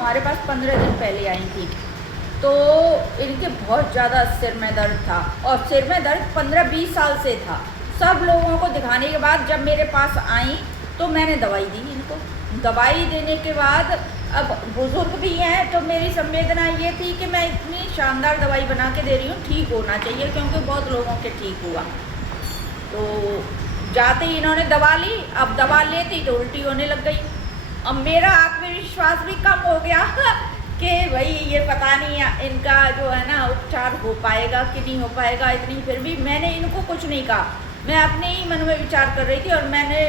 हमारे पास 15 दिन पहले आई थी, तो इनके बहुत ज़्यादा सिर में दर्द था, और सिर में दर्द 15-20 साल से था। सब लोगों को दिखाने के बाद जब मेरे पास आई तो मैंने दवाई दी इनको। दवाई देने के बाद अब बुज़ुर्ग भी हैं, तो मेरी संवेदना ये थी कि मैं इतनी शानदार दवाई बना के दे रही हूँ, ठीक होना चाहिए, क्योंकि बहुत लोगों के ठीक हुआ। तो जाते ही इन्होंने दवा ली, अब दवा लेती तो उल्टी होने लग गई। अब मेरा आत्मविश्वास भी कम हो गया कि भाई ये पता नहीं इनका जो है ना उपचार हो पाएगा कि नहीं हो पाएगा। इतनी फिर भी मैंने इनको कुछ नहीं कहा, मैं अपने ही मन में विचार कर रही थी, और मैंने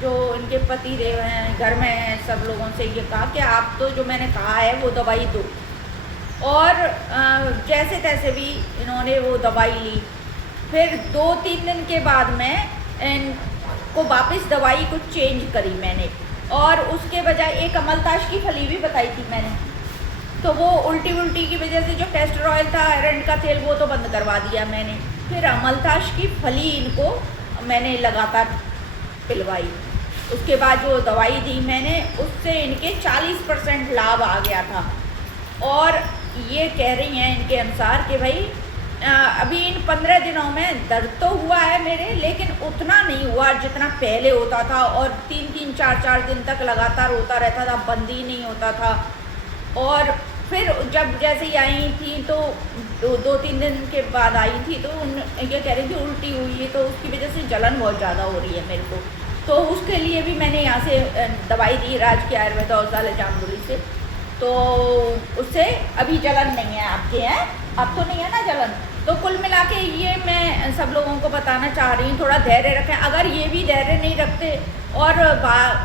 जो इनके पति देव हैं, घर में हैं, सब लोगों से ये कहा कि आप तो जो मैंने कहा है वो दवाई दो। और जैसे तैसे भी इन्होंने वो दवाई ली। फिर 2-3 दिन के बाद में इनको वापस दवाई को चेंज करी मैंने, और उसके बजाय एक अमलताश की फली भी बताई थी मैंने, तो वो उल्टी की वजह से जो कैस्टर ऑयल था, एरंड का तेल, वो तो बंद करवा दिया मैंने। फिर अमलताश की फली इनको मैंने लगातार पिलवाई। उसके बाद जो दवाई दी मैंने, उससे इनके 40% लाभ आ गया था। और ये कह रही हैं इनके अनुसार कि भाई अभी इन 15 दिनों में दर्द तो हुआ है मेरे, लेकिन उतना नहीं हुआ जितना पहले होता था, और 3-3, 4-4 दिन तक लगातार होता रहता था, बंद ही नहीं होता था। और फिर जब जैसे ही आई थी तो 2-3 दिन के बाद आई थी, तो ये कह रही थी उल्टी हुई है, तो उसकी वजह से जलन बहुत ज़्यादा हो रही है मेरे को। तो उसके लिए भी मैंने यहाँ से दवाई दी राजकीय आयुर्वेद औषधालय जामबुरी से, तो उससे अभी जलन नहीं है आपके हैं, अब तो नहीं है ना जलन। तो कुल मिला के ये मैं सब लोगों को बताना चाह रही हूँ, थोड़ा धैर्य रखें। अगर ये भी धैर्य नहीं रखते और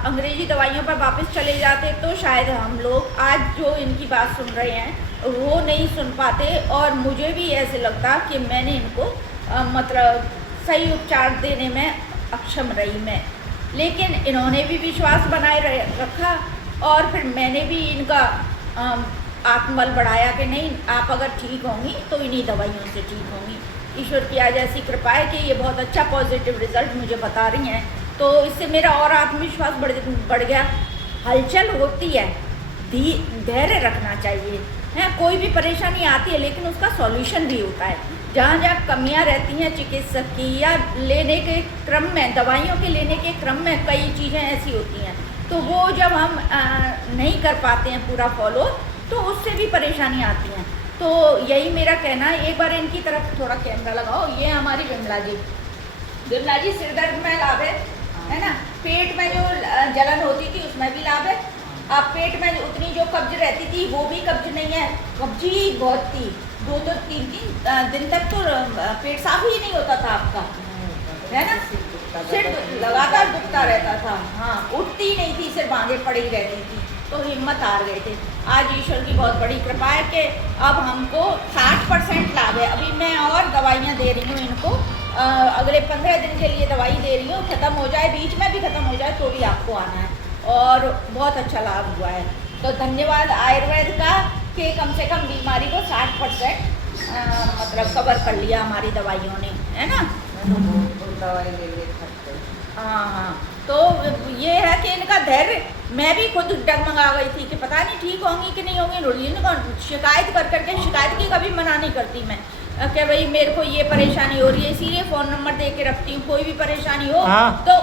अंग्रेजी दवाइयों पर वापस चले जाते, तो शायद हम लोग आज जो इनकी बात सुन रहे हैं वो नहीं सुन पाते, और मुझे भी ऐसे लगता कि मैंने इनको मतलब सही उपचार देने में अक्षम रही मैं। लेकिन इन्होंने भी विश्वास बनाए रखा, और फिर मैंने भी इनका आत्मबल बढ़ाया कि नहीं, आप अगर ठीक होंगी तो इन्हीं दवाइयों से ठीक होंगी। ईश्वर की आज ऐसी कृपा है कि ये बहुत अच्छा पॉजिटिव रिजल्ट मुझे बता रही हैं, तो इससे मेरा और आत्मविश्वास बढ़ गया। हलचल होती है, धैर्य रखना चाहिए, है कोई भी परेशानी आती है, लेकिन उसका सॉल्यूशन भी होता है। जहाँ जहाँ कमियाँ रहती हैं चिकित्सक की, या लेने के क्रम में, दवाइयों के लेने के क्रम में कई चीज़ें ऐसी होती हैं, तो वो जब हम नहीं कर पाते हैं पूरा फॉलो, तो उससे भी परेशानी आती हैं। तो यही मेरा कहना है। एक बार इनकी तरफ थोड़ा कैमरा लगाओ। ये हमारी विमला जी सिर दर्द में लाभ है ना, पेट में जो जलन होती थी उसमें भी लाभ है। आप पेट में उतनी जो कब्ज रहती थी वो भी कब्ज नहीं है, कब्जी बहुत थी, 2-3 दिन तक तो पेट साफ ही नहीं होता था आपका, है ना, सिर लगातार दुखता रहता था। हाँ, उठती नहीं थी, सिर बांधे पड़ी रहती थी, तो हिम्मत हार गए थे। आज ईश्वर की बहुत बड़ी कृपा है कि अब हमको 60% लाभ है। अभी मैं और दवाइयाँ दे रही हूँ इनको, अगले 15 दिन के लिए दवाई दे रही हूँ, ख़त्म हो जाए, बीच में भी ख़त्म हो जाए तो भी आपको आना है, और बहुत अच्छा लाभ हुआ है। तो धन्यवाद आयुर्वेद का कि कम से कम बीमारी को 60% मतलब कवर कर लिया हमारी दवाइयों ने, है ना। दवाई ले ले सकते। हाँ, तो ये है कि इनका धैर्य, मैं भी खुद डगमगा गई थी कि पता नहीं ठीक होंगी कि नहीं होंगी। इनको शिकायत कर करके, शिकायत की कभी मना नहीं करती मैं, कि भाई मेरे को ये परेशानी हो रही है, इसीलिए फ़ोन नंबर दे के रखती हूँ, कोई भी परेशानी हो तो